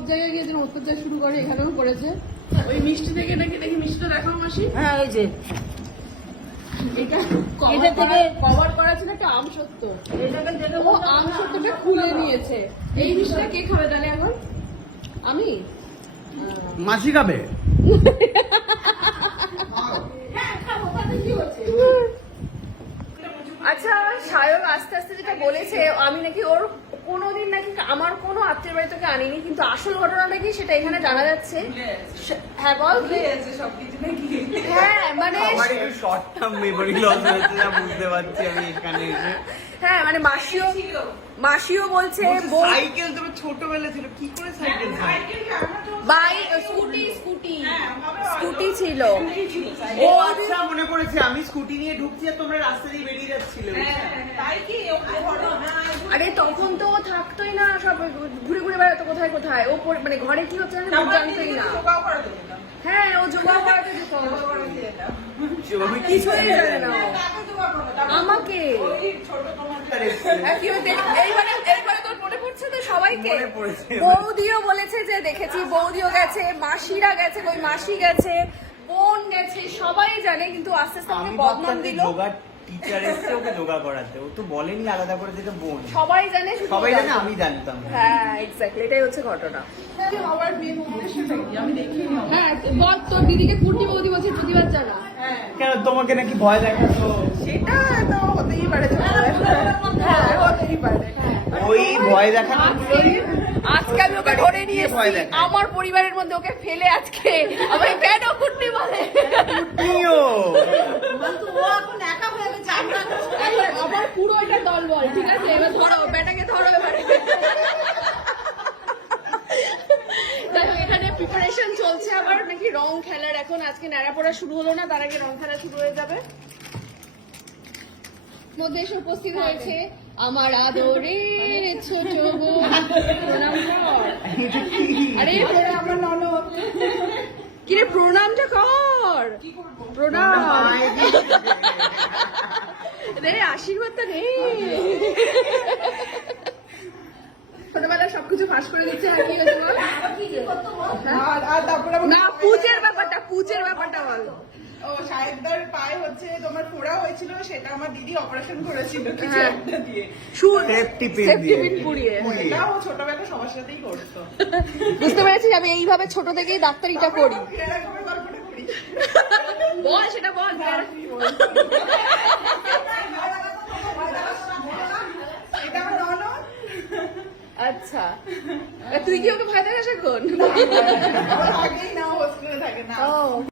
সব জায়গায় গিয়ে যেন অত্যাচার শুরু করে এখানেও করেছে। ওই মিষ্টি থেকে নাকি দেখি মিষ্টিটা দেখাও মাসি। হ্যাঁ এই যে। এটা এটা থেকে- কভার করা ছিল একটা আম সত্য? এটাকে দেখে ও আম সত্যটা খুলে নিয়েছে। এই মিষ্টিটা কে খাবে তাহলে এখন? আমি? মাসি খাবে? আচ্ছা সায়ক আস্তে আস্তে যেটা বলেছে আমি নাকি ওর কোনোদিন নাকি আমার কোনো আত্মীয় বাড়ি তোকে আনিনি কিন্তু আসল ঘটনাটা কি সেটা এখানে জানা যাচ্ছে? হ্যাঁ বল। হ্যাঁ মানে শর্ট টার্ম মেমোরি লস হয়েছে না বুঝতে পারছি আমি এখানে এসে। হ্যাঁ মানে মাসিও মাসিও বলছে সাইকেল তোমার ছোটবেলা ছিল। কি করে সাইকেল? বাই স্কুটি স্কুটি? স্কুটি ছিল। ও আচ্ছা মনে করেছে আমি স্কুটি নিয়ে ঢুকছি আর তোমরা রাস্তা দিয়ে বেরিয়ে যাচ্ছিলে। আরে তখন তো ও থাকতোই না সব ঘুরে ঘুরে বেড়াতো কোথায় কোথায়। ও মানে ঘরে কি হচ্ছে না জানতোই না। হ্যাঁ ও জোগাড় করাতে যেত। কিছুই জানে না আমাকে? হ্যাঁ? এইবারে এইবারে মনে পড়ছে তো সবাইকে? বৌদিও বলেছে যে দেখেছি বৌদিও গেছে মাসিরা গেছে ওই মাসি গেছে বোন গেছে সবাই জানে কিন্তু আস্তে আস্তে আমাকে বদনাম দিল। টিচার এসছে ওকে যোগা করাতে। ও তো বলেনি আলাদা করে যেটা বোন। সবাই জানে সবাই জানে জানে। আমি জানতাম। হ্যাঁ এক্স্যাক্টলি এটাই হচ্ছে ঘটনা? আমি দেখিনি। হ্যাঁ বল তোর দিদিকে কুর্তি বৌদি বলছে প্রতিবাদ জানা কেন তোমাকে নাকি ভয় দেখাতো সেটা তো হতেই পারে হ্যাঁ হতেই পারে ওই ভয় দেখানো। আজকে আমি ওকে ধরে নিয়ে? আমার পরিবারের মধ্যে ওকে ফেলে আজকে। আমাকে কেন কুটনি বলে? নিও এখন আবার পুরো এটা দল বল ঠিক আছে? এবার ধরো বেটাকে ধরো এবারে। দেখো এখানে প্রিপারেশন চলছে আবার। নাকি রং খেলার এখন আজকে ন্যাড়া পড়া শুরু হলো না তার আগে রং খেলা শুরু হয়ে যাবে। মধ্যে এসে উপস্থিত হয়েছে আমার আদরে ছোট বোন আরে আমার ননদ কিরে প্রণামটা কর। প্রণাম। রে আশীর্বাদটা নে। ছোটবেলায় সবকিছু ফাঁস করে দিচ্ছে না কি হয়েছে আর আর না পুজের পুজের ব্যাপারটা বল। ও সাহেবদার পায়ে হচ্ছে তোমার ফোড়া হয়েছিল সেটা আমার দিদি অপারেশন করেছিল কিছু হ্যাঁ। একটা দিয়ে। সেফটি। পিন পুড়িয়ে। এটা ও ছোটবেলা সবার সাথেই করতো। বুঝতে পেরেছি আমি এইভাবে ছোট থেকেই ডাক্তারিটা করি। বল সেটা বল। আচ্ছা। তুই কি ওকে ভয় দেখাস এখন? না